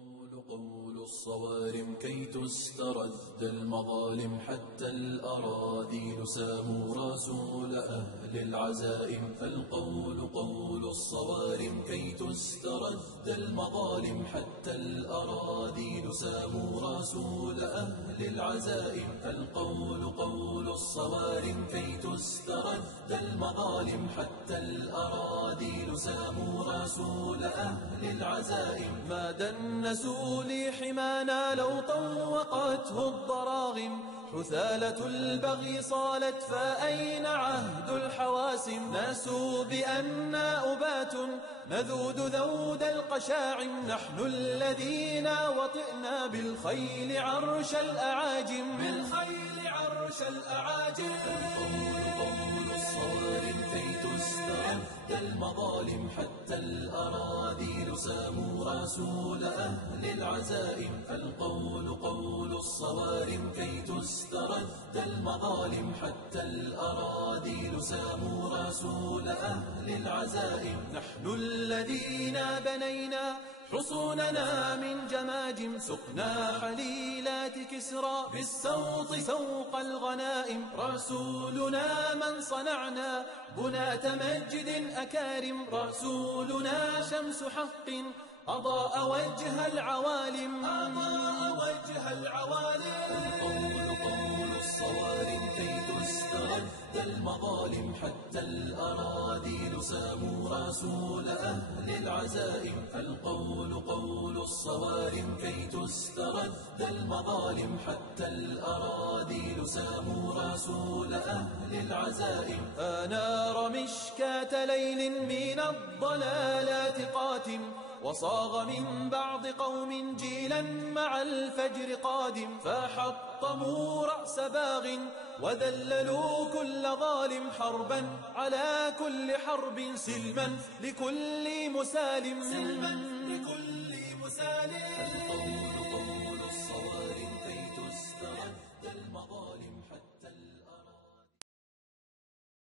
القول قول الصوارم كي تسترد المظالم، حتى الأراذيل ساموا رسول أهل العزائم. فالقول قول الصوارم كي تسترد المظالم، حتى الأراذيل ساموا رسول أهل العزائم. فالقول قول الصوارم كي تسترد المظالم، حتى الأراذيل ساموا رسول أهل العزائم. ما دنسوا لي حمانا لو طوقته الضراغم، حثالة البغي صالت فأين عهد الحواسم. ناسوا بأننا أبات نذود ذود القشاعم، نحن الذين وطئنا بالخيل عرش الأعاجم، بالخيل عرش الأعاجم. قول الصوارم كي تسترد المظالم، حتى الأراذيل ساموا رسول أهل العزائم. فالقول قول الصوارم كي تسترد المظالم، حتى الأراذيل ساموا رسول أهل العزائم. نحن الذين بنينا حصوننا من جماجم، سقنا حليلات كسرى بالسوط سوق الغنائم. رسولنا من صنعنا بنات مجد أكارم، رسولنا شمس حق أضاء وجه العوالم، أضاء وجه العوالم. قول الصوارم كي تسترد المظالم، حتى الأراذيل ساموا رسول أهل العزائم. فالقول قول الصوارم كي تسترد المظالم، حتى الأراذيل ساموا رسول أهل العزائم. أنار مشكاة ليل من الضلالات قاتم، وصاغ من بعض قوم جيلا مع الفجر قادم. فحطموا رأس باغ وذللوا كل ظالم، حربا على كل حرب سلما لكل مسالم، سلما لكل مسالم.